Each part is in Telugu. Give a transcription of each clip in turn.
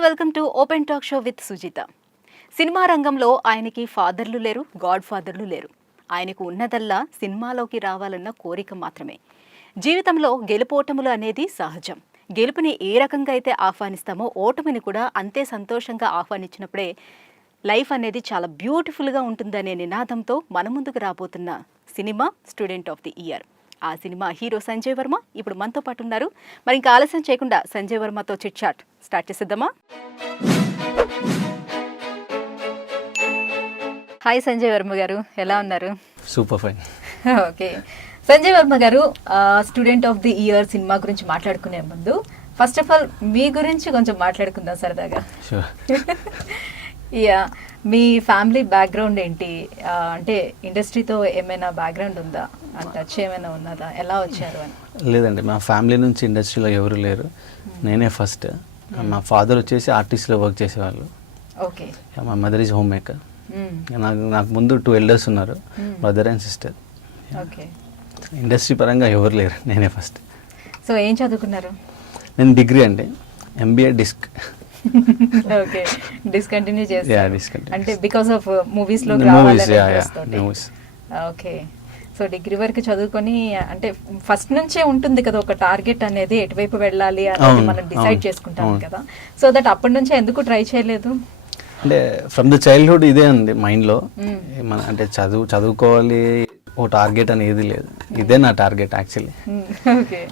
Hi welcome to open talk show with Sujitha. Cinema రంగంలో ఆయనకి ఫాదర్లు లేరు, గాడ్ ఫాదర్లు లేరు. ఆయనకు ఉన్నదల్లా సినిమాలోకి రావాలన్న కోరిక మాత్రమే. జీవితంలో గెలుపోటములు అనేది సహజం. గెలుపుని ఏ రకంగా అయితే ఆహ్వానిస్తామో ఓటమిని కూడా అంతే సంతోషంగా ఆహ్వానించినప్పుడే లైఫ్ అనేది చాలా బ్యూటిఫుల్గా ఉంటుందనే నినాదంతో మన ముందుకు రాబోతున్న cinema student of the year. ఆ సినిమా హీరో సంజయ్ వర్మ ఇప్పుడు మనతో పాటు ఉన్నారు. మరి ఇంకా ఆలస్యం చేయకుండా సంజయ్ వర్మతో చిట్ చాట్ స్టార్ట్ చేసేద్దామా? హాయ్ సంజయ్ వర్మ గారు, ఎలా ఉన్నారు? Super fine. Okay Sanjay Varma garu, student of the year cinema గురించి మాట్లాడుకునే ముందు ఫస్ట్ ఆఫ్ ఆల్ మీ గురించి కొంచెం మాట్లాడుకుందాం సరదాగా. యా, మీ ఫ్యామిలీ బ్యాక్గ్రౌండ్ ఏంటి? అంటే ఇండస్ట్రీతో ఏమైనా బ్యాక్గ్రౌండ్ ఉందా? అంటే టచ్ ఏమైనా ఉన్నదా? ఎలా వచ్చారు అని? లేదండి, మా ఫ్యామిలీ నుంచి ఇండస్ట్రీలో ఎవరు లేరు, నేనే ఫస్ట్. మా ఫాదర్ వచ్చేసి ఆర్టిస్ట్లో వర్క్ చేసేవాళ్ళు. ఓకే. మా మదర్ ఈజ్ హోమ్ మేకర్. నాకు ముందు 2 ఎల్డర్స్ ఉన్నారు, brother and sister. Okay. Industry పరంగా ఎవరు లేరు, నేనే ఫస్ట్. సో ఏం చదువుకున్నారు? నేను డిగ్రీ అండి, ఎంబీఏ డిస్క్. ఓకే, డిస్కంటిన్యూ చేస్తారు అంటే బికాస్ ఆఫ్ మూవీస్ లో మూవీస్. ఓకే, సో డిగ్రీ వరకు చదువుకొని అంటే ఫస్ట్ నుంచే ఉంటుంది కదా ఒక టార్గెట్ అనేది, ఎటువైపు వెళ్ళాలి అనేది మనం డిసైడ్ చేసుకుంటాం కదా. సో దట్ అప్పటి నుంచే ఎందుకు ట్రై చేయలేదు? అంటే ఫ్రమ్ ద చైల్డ్హుడ్ ఇదే ఉంది మైండ్లో, మన అంటే చదువుకోవాలి, ఓ టార్గెట్ అనేది లేదు, ఇదే నా టార్గెట్ యాక్చువల్లీ.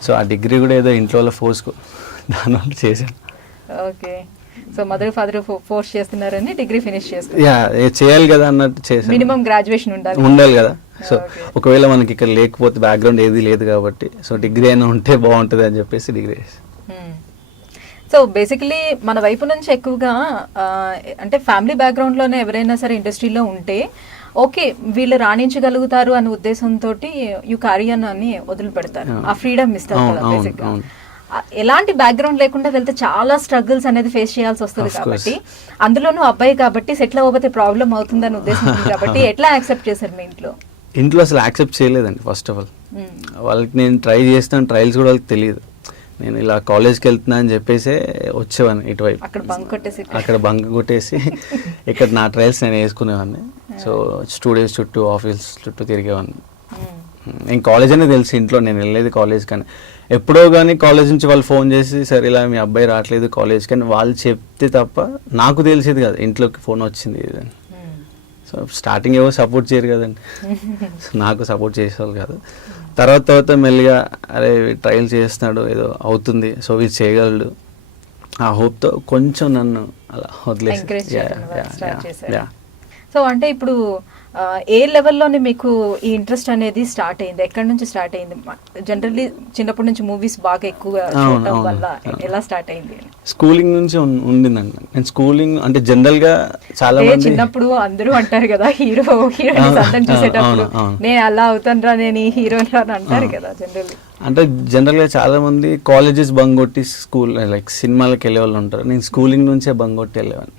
సో ఆ డిగ్రీ కూడా ఏదో ఇంట్లో ఫోర్స్ దానివల్ల చేశాను. Okay, so mother father force చేస్తున్నారని డిగ్రీ ఫినిష్ చేస్తారు. చేయాలి కదా అన్నట్టు చేశాను. మినిమం గ్రాడ్యుయేషన్ ఉండాలి కదా. సో ఒకవేళ మనకి ఇక్కడ లేకపోతే బ్యాక్గ్రౌండ్ ఏది లేదు కాబట్టి, సో డిగ్రీ అయినా ఉంటే బాగుంటుంది అని చెప్పేసి డిగ్రీ చేశాను. సో బేసికలీ మన వైపు నుంచి ఎక్కువగా అంటే ఫ్యామిలీ బ్యాక్గ్రౌండ్లోనే ఎవరైనా సరే ఇండస్ట్రీలో ఉంటే ఓకే వీళ్ళు రాణించగలుగుతారు అనే ఉద్దేశంతో యూ క్యారియన్ అని వదిలిపెడతారు, ఆ ఫ్రీడమ్ ఇస్తారు కదా బేసిక్గా. ఎలాంటి బ్యాక్గ్రౌండ్ లేకుండా వెళ్తే చాలా స్ట్రగుల్స్ అనేది ఫేస్ చేయాల్సి వస్తుంది కాబట్టి, అందులోనూ అబ్బాయి కాబట్టి సెటిల్ అవ్వకపోతే ప్రాబ్లం అవుతుందని ఉద్దేశం కాబట్టి ఎట్లా యాక్సెప్ట్ చేశారు మీ ఇంట్లో అసలు యాక్సెప్ట్ చేయలేదండి. ఫస్ట్ ఆఫ్ ఆల్ వాళ్ళకి నేను ట్రై చేస్తాను, ట్రయల్స్ కూడా వాళ్ళకి తెలియదు. నేను ఇలా కాలేజ్కి వెళ్తున్నా అని చెప్పేసి వచ్చేవాడిని ఇటువైపు, అక్కడ బంక్ కొట్టేసి ఇక్కడ నా ట్రయల్స్ నేను వేసుకునేవాడిని. సో స్టూడియోస్ చుట్టూ ఆఫీస్ చుట్టూ తిరిగేవాడిని. నేను కాలేజ్ అనేది తెలిసి ఇంట్లో నేను వెళ్ళేది కాలేజ్ కానీ ఎప్పుడో కానీ కాలేజ్ నుంచి వాళ్ళు ఫోన్ చేసి సరే ఇలా మీ అబ్బాయి రావట్లేదు కాలేజ్ కానీ వాళ్ళు చెప్తే తప్ప నాకు తెలిసేది కదా ఇంట్లోకి ఫోన్ వచ్చింది అని. సో స్టార్టింగ్ ఏవో సపోర్ట్ చేయరు కదండి, సో నాకు సపోర్ట్ చేసేవాళ్ళు కాదు. తర్వాత మెల్లిగా అరే ట్రయల్ చేస్తున్నాడు ఏదో అవుతుంది, సో ఇది చేయగలడు ఆ హోప్తో కొంచెం నన్ను అలా వదిలేసి. సో అంటే ఇప్పుడు ఏ లెవెల్లోనే మీకు ఈ ఇంట్రెస్ట్ అనేది స్టార్ట్ అయింది? ఎక్కడి నుంచి స్టార్ట్ అయింది? జనరల్లీ చిన్నప్పటి నుంచి మూవీస్ బాగా ఎక్కువగా చూడటం వల్ల ఎలా స్టార్ట్ అయింది? స్కూలింగ్ నుంచి ఉండిందండి. నేను స్కూలింగ్ అంటే జనరల్ గా చాలా మంది చిన్నప్పుడు అందరూ అంటారు కదా హీరోయిన్స్ అందరం చూసేటప్పుడు నేను అలా అవుతాను రా, నేను ఈ హీరోయిన్ రా అని అంటారు కదా జనరల్లీ. అంటే జనరల్గా చాలా మంది కాలేజెస్ బంక్ కొట్టి స్కూల్ లైక్ సినిమాలకు వెళ్ళే వాళ్ళు ఉంటారు. నేను స్కూలింగ్ నుంచే బంక్ కొట్టి వెళ్ళేవాడిని.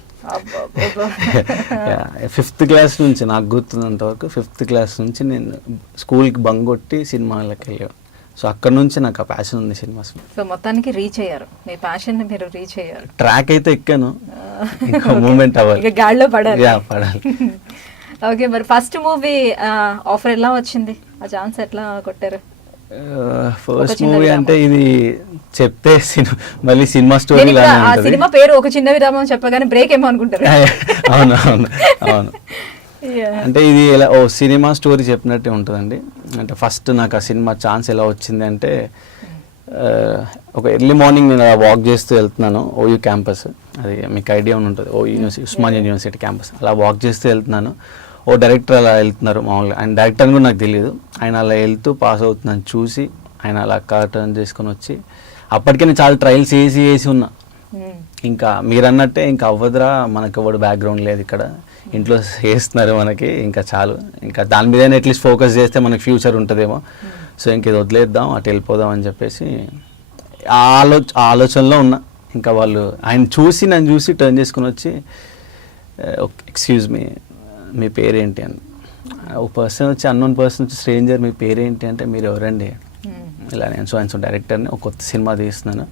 5th క్లాస్ నుంచి నాకు గుర్తున్నంత వరకు 5th క్లాస్ నుంచి నేను స్కూల్కి బంక్ కొట్టి సినిమాలకు వెళ్ళాను. సో అక్కడ నుంచి నాకు ఆ ప్యాషన్ ఉంది సినిమాస్. సో మొత్తానికి రీచ్ అయ్యారు, మీ ప్యాషన్ మీరు రీచ్ అయ్యారు. ట్రాక్ అయితే ఎక్కాను, ఇంకా మూమెంట్ అవ్వాలి, గాడిలో పడాలి. ఓకే, మరి ఫస్ట్ మూవీ ఆఫర్ ఎలా వచ్చింది? ఆ ఛాన్స్ ఎట్లా కొట్టారు? ఫస్ట్ మూవీ అంటే ఇది చెప్తే మళ్ళీ సినిమా స్టోరీ సినిమా పేరు ఒక చిన్న విరామం చెప్పగానే బ్రేక్ ఏమో అనుకుంటారు. అవును. అంటే ఇది ఎలా ఓ సినిమా స్టోరీ చెప్పినట్టే ఉంటుందండి. అంటే ఫస్ట్ నాకు ఆ సినిమా ఛాన్స్ ఎలా వచ్చింది అంటే, ఒక ఎర్లీ మార్నింగ్ నేను అలా వాక్ చేస్తూ వెళ్తున్నాను ఓయూ క్యాంపస్, అది మీకు ఐడియా ఉంటుంది, ఓ యూనివర్సిటీ ఉస్మానియా యూనివర్సిటీ క్యాంపస్. అలా వాక్ చేస్తూ వెళ్తున్నాను, ఓ డైరెక్టర్ అలా వెళ్తున్నారు మామూలుగా, ఆయన డైరెక్టర్ అని కూడా నాకు తెలియదు. ఆయన అలా వెళ్తూ పాస్ అవుతున్నాను చూసి ఆయన అలా కార్ టర్న్ చేసుకొని వచ్చి, అప్పటికే నేను చాలా ట్రయల్స్ వేసి ఉన్నా. ఇంకా మీరు అన్నట్టే ఇంకా అవ్వదురా, మనకు ఎవడు బ్యాక్గ్రౌండ్ లేదు ఇక్కడ, ఇంట్లో చేస్తున్నారు మనకి, ఇంకా చాలు, ఇంకా దాని మీదైనా అట్లీస్ట్ ఫోకస్ చేస్తే మనకి ఫ్యూచర్ ఉంటుందేమో, సో ఇంక ఇది వదిలేద్దాం అటు వెళ్ళిపోదాం అని చెప్పేసి ఆలోచనలో ఉన్నా. ఇంకా వాళ్ళు ఆయన చూసి నన్ను చూసి టర్న్ చేసుకుని వచ్చి ఎక్స్క్యూజ్ మీ పేరేంటి అని, ఒక పర్సన్ వచ్చి అన్నోన్ పర్సన్ వచ్చి స్ట్రేంజర్ మీ పేరేంటి అంటే మీరు ఎవరండి, ఇలా నేను సో డైరెక్టర్ని ఒక కొత్త సినిమా తీస్తున్నాను,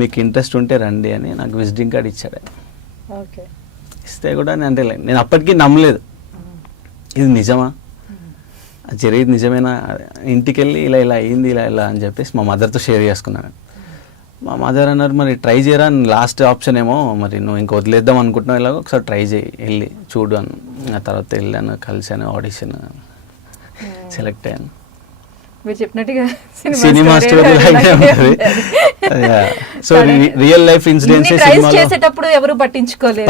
మీకు ఇంట్రెస్ట్ ఉంటే రండి అని నాకు విజిటింగ్ కార్డ్ ఇచ్చాడు. ఓకే. ఇస్తే కూడా నేను అప్పటికీ నమ్మలేదు, ఇది నిజమా, అది జరిగేది నిజమేనా. ఇంటికి వెళ్ళి ఇలా ఇలా అయింది ఇలా ఇలా అని చెప్పేసి మా మదర్తో షేర్ చేసుకున్నాను. మా మదర్ అన్నారు, మరి ట్రై చేయరా, లాస్ట్ ఆప్షన్ ఏమో, మరి నువ్వు ఇంక వదిలేద్దాం అనుకుంటున్నావు, ఇలాగ ఒకసారి ట్రై చేయి, వెళ్ళి చూడు అని. ఆ తర్వాత వెళ్ళాను, కలిసాను, ఆడిషన్, సెలెక్ట్ అయ్యాను. మీరు చెప్పినట్టుగా cinema story so real life incidents చేసేటప్పుడు ఎవరు పట్టించుకోలేదు.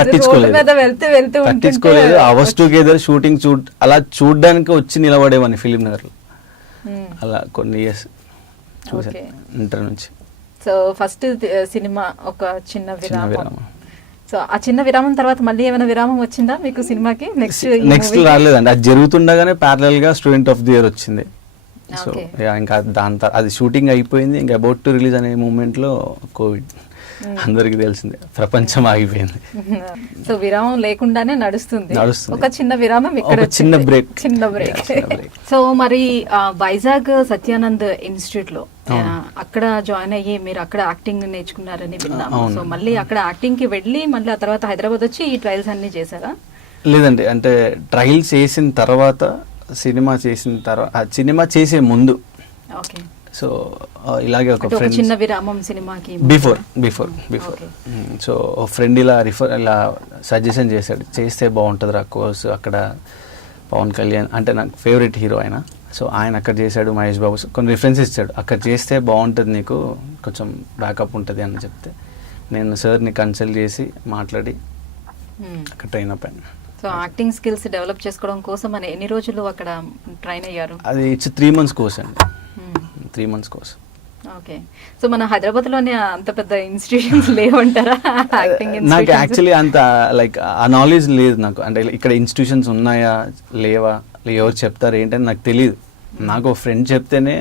అవర్స్ టుగెదర్ షూటింగ్ అలా చూడడానికి వచ్చి నిలబడేవాడిని ఫిలిం నగర్లో. అలా కొన్ని ఇయర్స్ చూసాను ఇంటర్ నుంచి. సో ఫస్ట్ సినిమా ఒక చిన్న విరామం. సో ఆ చిన్న విరామం తర్వాత మళ్ళీ ఏమైనా విరామం వచ్చిందా మీకు సినిమాకి? నెక్స్ట్ రాలేదండి, అది జరుగుతుండగానే ప్యారలల్ గా స్టూడెంట్ ఆఫ్ ది ఇయర్ వచ్చింది. సో ఇంకా దాని అది షూటింగ్ అయిపోయింది, ఇంకా అబౌట్ టు రిలీజ్ అనే మూమెంట్ లో కోవిడ్ అందరికి తెలిసిందే, ప్రపంచం ఆగిపోయింది. సో విరామం లేకుండానే నడుస్తుంది. ఒక చిన్న విరామం ఇక్కడ, చిన్న బ్రేక్. సో మరి వైజాగ్ సత్యానంద్ ఇన్స్టిట్యూట్ లో అక్కడ జాయిన్ అయ్యి మీరు అక్కడ యాక్టింగ్ నేర్చుకున్నారని విన్నాము. సో మళ్ళీ అక్కడ యాక్టింగ్ కి వెళ్ళి మళ్ళీ ఆ తర్వాత హైదరాబాద్ వచ్చి ఈ ట్రయల్స్ అన్ని చేశారా? లేదండి, అంటే ట్రయల్స్ చేసిన తర్వాత, సినిమా చేసే ముందు, సో ఇలాగే ఒక ఫ్రెండ్, చిన్న విరామం సినిమాకి బిఫోర్ సో ఫ్రెండ్ ఇలా సజెషన్ చేశాడు, చేస్తే బాగుంటుంది ఆ కోర్స్, అక్కడ పవన్ కళ్యాణ్ అంటే నాకు ఫేవరెట్ హీరో ఆయన, సో ఆయన అక్కడ చేశాడు, మహేష్ బాబు కొన్ని రిఫరెన్సెస్ ఇచ్చాడు, అక్కడ చేస్తే బాగుంటుంది, నీకు కొంచెం బ్యాకప్ ఉంటుంది అని చెప్తే నేను సార్ని కన్సల్ట్ చేసి మాట్లాడి అక్కడ ట్రైన్ అప్ అయ్యాను. సో యాక్టింగ్ స్కిల్స్ డెవలప్ చేసుకోవడం కోసం అని ఎన్ని రోజులు అక్కడ ట్రైన్ అయ్యారు? అది ఇట్స్ 3 months కోర్స్ అండి. 3 months కోర్స్. ఓకే. సో మన హైదరాబాద్ లోనే అంత పెద్ద ఇన్స్టిట్యూషన్స్ లేవంటారా యాక్టింగ్? నాకు యాక్చువల్లీ అంత లైక్ ఆ నాలెడ్జ్ లేదు నాకు, అంటే ఇక్కడ ఇన్స్టిట్యూషన్స్ ఉన్నాయా లేవా, ఎవరు చెప్తారు ఏంటని నాకు తెలియదు. నాకు ఒక ఫ్రెండ్ చెప్తేనే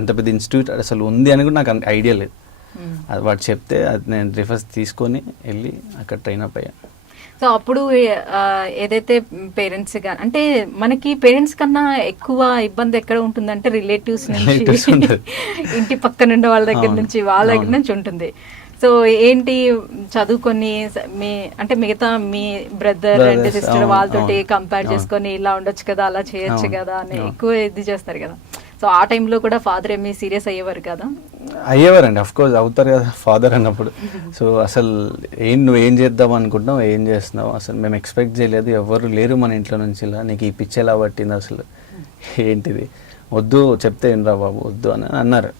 అంత పెద్ద ఇన్స్టిట్యూట్ అసలు ఉంది అని కూడా నాకు ఐడియా లేదు. అది వాడు చెప్తే అది నేను రిఫర్స్ తీసుకొని వెళ్ళి అక్కడ ట్రైన్ అప్ అయ్యాను. సో అప్పుడు ఏదైతే పేరెంట్స్ గా, అంటే మనకి పేరెంట్స్ కన్నా ఎక్కువ ఇబ్బంది ఎక్కడ ఉంటుందంటే రిలేటివ్స్ నుంచి, ఇంటి పక్కన ఉండే వాళ్ళ దగ్గర నుంచి, వాళ్ళ దగ్గర నుంచి ఉంటుంది. సో ఏంటి చదువుకొని మీ అంటే మిగతా మీ బ్రదర్ అండ్ సిస్టర్ వాళ్ళతోటి కంపేర్ చేసుకొని ఇలా ఉండొచ్చు కదా, అలా చేయొచ్చు కదా అని ఎక్కువ ఇది చేస్తారు కదా. సో ఆ టైంలో కూడా ఫాదర్ ఏమి సీరియస్ అయ్యేవారు కదా? అయ్యేవారండి, అఫ్ కోర్స్ అవుతారు కదా ఫాదర్ అన్నప్పుడు. సో అసలు నువ్వేం చేద్దాం అనుకుంటున్నావు, ఏం చేస్తున్నావు, అసలు మేము ఎక్స్పెక్ట్ చేయలేదు, ఎవరు లేరు మన ఇంట్లో నుంచి, ఇలా నీకు ఈ పిచ్చి ఎలా పట్టింది, అసలు ఏంటిది, వద్దు చెప్తే ఏం రా బాబు వద్దు అని అన్నారు.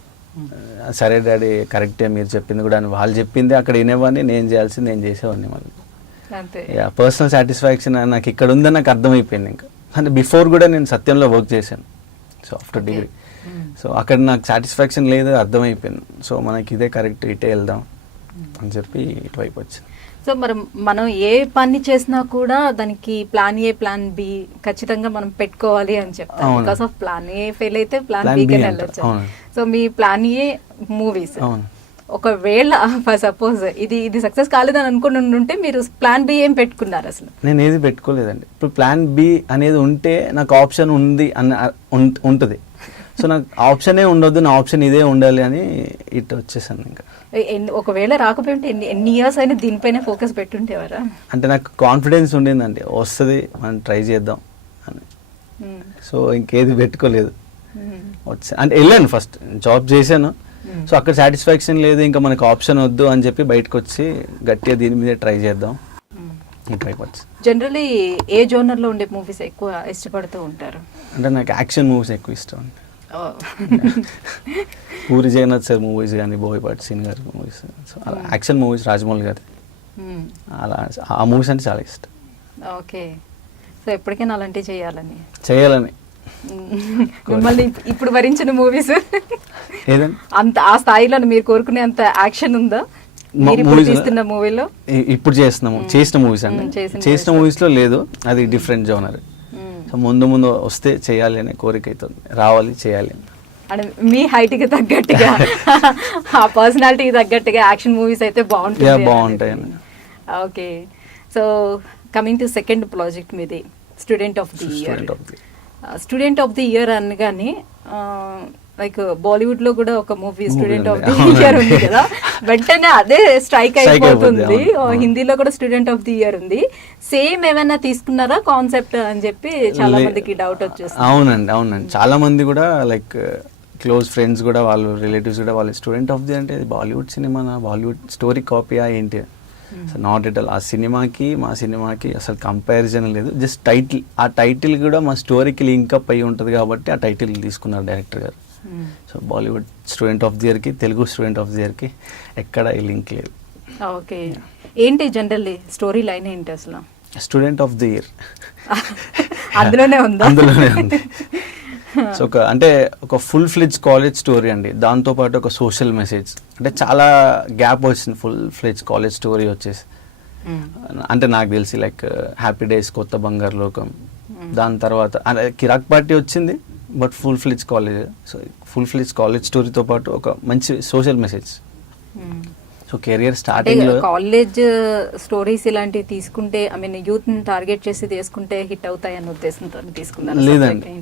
సరే డాడీ కరెక్టే మీరు చెప్పింది కూడా అని వాళ్ళు చెప్పింది అక్కడ వినేవాడిని, నేను చేయాల్సింది నేను చేసేవాడిని. మళ్ళీ పర్సనల్ సాటిస్ఫాక్షన్ నాకు ఇక్కడ ఉందని నాకు అర్థమైపోయింది. ఇంకా అంటే బిఫోర్ కూడా నేను సత్యంలో వర్క్ చేశాను, సో ఆఫ్టర్ డిగ్రీ. సో అక్కడ నాకు సాటిస్ఫాక్షన్ లేదు, అర్థమైపోయింది. సో మనకి ఇదే కరెక్ట్, ఇటే వెళ్దాం అని చెప్పి ఇటువైపు వచ్చింది. సో మరి మనం ఏ పని చేసినా కూడా దానికి ప్లాన్ ఏ ప్లాన్ బి ఖచ్చితంగా మనం పెట్టుకోవాలి అని చెప్తాం. Because of plan A fail అయితే ప్లాన్ బి కి వెళ్ళొచ్చు. So me plan A movies, ఒకవేళ సపోజ్ ఇది సక్సెస్ కాలేదని అనుకుని ఉంటే మీరు ప్లాన్ బి ఏం పెట్టుకున్నారు? అసలు నేను ఏది పెట్టుకోలేదండి. ఇప్పుడు ప్లాన్ బి అనేది ఉంటే నాకు ఆప్షన్ ఉంది అన్న ఉంటుంది. సో నాకు ఆప్షనే ఉండొద్దు, నా ఆప్షన్ ఇదే ఉండాలి అని ఇటు వచ్చేసాను. ఇంకా ఒకవేళ రాకపోతే ఎన్ని ఇయర్స్ అయినా దీనిపైన ఫోకస్ పెట్టుంటేవారా? అంటే నాకు కాన్ఫిడెన్స్ ఉండిందండి, వస్తుంది మనం ట్రై చేద్దాం అని. సో ఇంకేది పెట్టుకోలేదు. అంటే వెళ్ళాను, ఫస్ట్ జాబ్ చేశాను. సో అక్కడ సాటిస్ఫాక్షన్ లేదు, ఇంకా మనకు ఆప్షన్ వద్దు అని చెప్పి బయటకు వచ్చి గట్టిగా దీని మీద ట్రై చేద్దాం. జనరలీ ఏ జోనర్ లో ఉండే మూవీస్ ఎక్కువ ఇష్టపడుతూ ఉంటారు? అంటే నాకు యాక్షన్ మూవీస్ ఎక్కువ ఇష్టం. పూరి జగన్నాథ్ సార్ మూవీస్ కానీ, బోయపాటి సీన్ గారి మూవీస్, సో అలా యాక్షన్ మూవీస్, రాజమౌళి గారి, అలా ఆ మూవీస్ అంటే చాలా ఇష్టం. ఓకే. సో ఎప్పటికైనా అలాంటివి చేయాలని మిమ్మల్ని ఇప్పుడు వరించిన మూవీస్ ఏదండి, అంత ఆ స్థాయిలో మీరు కోరుకునే అంత యాక్షన్ ఉందా మూవీలో? ఇప్పుడు చేసిన మూవీస్ అండి, చేసిన మూవీస్ లో లేదు, అది డిఫరెంట్ జోనర్. సో ముందు వస్తే చేయాలి అనే కోరిక అవుతుంది, రావాలి చేయాలి. మీ హైట్ కి తగ్గట్టుగా, ఆ పర్సనాలిటీకి తగ్గట్టుగా యాక్షన్ మూవీస్ అయితే బాగుంటాయి. Okay. So coming to second project మీది, student of the year. Student of the year అనగానే లైక్ బాలీవుడ్ లో కూడా ఒక మూవీ స్టూడెంట్ ఆఫ్ ది అవునండి. ఇయర్ ఉంది కదా, వెంటనే అదే స్ట్రైక్ Strike అయిపోతుంది. అయిపోద్ది, అవును. హిందీలో కూడా స్టూడెంట్ ఆఫ్ ది ఇయర్ ఉంది. సేమ్ ఏమైనా తీసుకున్నారా కాన్సెప్ట్ అని చెప్పి చాలా మందికి డౌట్ వచ్చేస్తుంది. అవునండి చాలా మంది కూడా లైక్ క్లోజ్ ఫ్రెండ్స్ కూడా వాళ్ళు రిలేటివ్స్ కూడా వాళ్ళు స్టూడెంట్ ఆఫ్ ది అంటే ఇది బాలీవుడ్ సినిమానా, బాలీవుడ్ స్టోరీ కాపీయా ఏంటి, సో నాట్ ఎట్ ఆల్. ఆ సినిమాకి మా సినిమాకి అసలు కంపారిజన్ లేదు. జస్ట్ టైటిల్, ఆ టైటిల్ కూడా మా స్టోరీకి లింకప్ అయి ఉంటుంది కాబట్టి ఆ టైటిల్ తీసుకున్నారు డైరెక్టర్ గారు. So Bollywood student of the ఇయర్కి తెలుగు స్టూడెంట్ ఆఫ్ ది ఇయర్కి ఎక్కడ ఈ లింక్ లేదు. ఓకే, ఏంటి జనరల్లీ స్టోరీ లైన్ ఏంటి అసలు? స్టూడెంట్ ఆఫ్ ది ఇయర్ అందులోనే ఉందా? అందులోనే ఉంది. సో అంటే ఒక ఫుల్ ఫ్లెడ్జ్ కాలేజ్ స్టోరీ అండి, దాంతోపాటు ఒక సోషల్ మెసేజ్. అంటే చాలా గ్యాప్ వచ్చింది ఫుల్ ఫ్లెడ్జ్ కాలేజ్ స్టోరీ వచ్చేసి. అంటే నాకు తెలిసి లైక్ హ్యాపీ డేస్, కొత్త బంగారు లోకం, దాని తర్వాత కిరాక్ పార్టీ వచ్చింది, but full fledge college. So full fledge college స్టోరీతో పాటు ఒక మంచి social message. So career starting లో కాలేజ్ స్టోరీస్ ఇలాంటివి తీసుకుంటే, ఐ మీన్ యూత్ ని టార్గెట్ చేసి తీసుకుంటే హిట్ అవుతాయి అన్న ఉద్దేశంతో తీసుకున్నాను. లేదండి,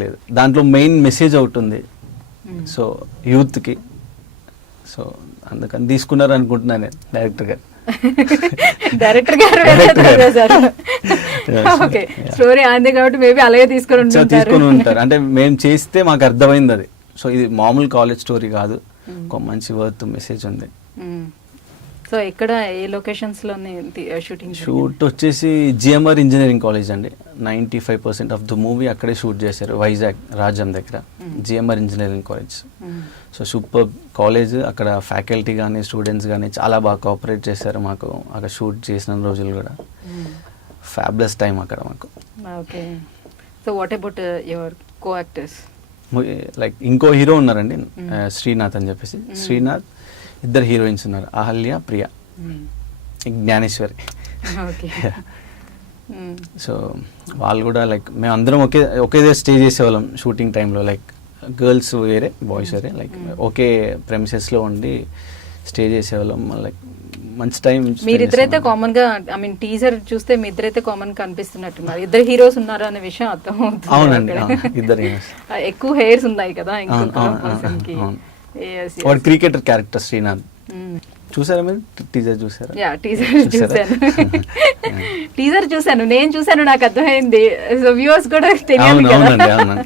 లేదు దాంట్లో మెయిన్ మెసేజ్ ఒకటి ఉంది, సో యూత్కి. సో అందుకని తీసుకున్నారు అనుకుంటున్నాను నేను, డైరెక్టర్ గారు. డైరెక్టర్ గారు ఓకే, స్టోరీ ఆంది కాబట్టి మేబీ అలాగే తీసుకొని ఉంటారు. అంటే మేము చేస్తే మాకు అర్థమైంది అది. సో ఇది మామూలు కాలేజ్ స్టోరీ కాదు, ఒక మంచి వర్త్ మెసేజ్ ఉంది. సో ఎక్కడ, ఏ లొకేషన్స్ లోనే షూటింగ్? షూట్ వచ్చేసి జిఎంఆర్ ఇంజనీరింగ్ కాలేజ్ అండి. 95% ఆఫ్ ద మూవీ అక్కడే షూట్ చేశారు, వైజాగ్ రాజ్యం దగ్గర GMR engineering college. So super college, అక్కడ ఫ్యాకల్టీ కానీ స్టూడెంట్స్ కానీ చాలా బాగా కోఆపరేట్ చేశారు మాకు. అక్కడ షూట్ చేసిన రోజులు కూడా ఫ్యాబ్లెస్ టైం అక్కడ మాకు. Okay, so what about your co actors? Like ఇంకో హీరో ఉన్నారండి, శ్రీనాథ్ అని చెప్పేసి. శ్రీనాథ్, ఇద్దరు హీరోయిన్స్ ఉన్నారు, అహల్య, ప్రియ, జ్ఞానేశ్వరి. ఓకే, సో వాళ్ళు కూడా లైక్ మేము అందరం ఒకే స్టే చేసేవాళ్ళం షూటింగ్ టైంలో. లైక్ గర్ల్స్ వేరే, బాయ్స్ వేరే, లైక్ ఒకే ప్రెమిసెస్లో ఉండి స్టే చేసేవాళ్ళం. లైక్ మంచి టైం. మీరిద్దరైతే కామన్ గా, ఐ మీన్ టీజర్ చూస్తే మీ ఇద్దరైతే కామన్ కనిపిస్తున్నట్టున్నారు. ఇద్దరు హీరోస్ ఉన్నారు అనే విషయం అర్థం అవుతుంది. అవునండి, ఇద్దరు ఎక్కువ హెయిర్స్ ఉన్నాయి కదా ఇంకొక పర్సన్ కి. వాడు క్రికెటర్ క్యారెక్టర్ శ్రీనాథ్. చూసారా మీరు టీజర్? చూసారా? యా, టీజర్ చూసాను. టీజర్ చూసాను, నేను చూసాను, నాకు అర్థమైంది. సో వ్యూవర్స్ కూడా తెలియాలి కదా. అవునండి.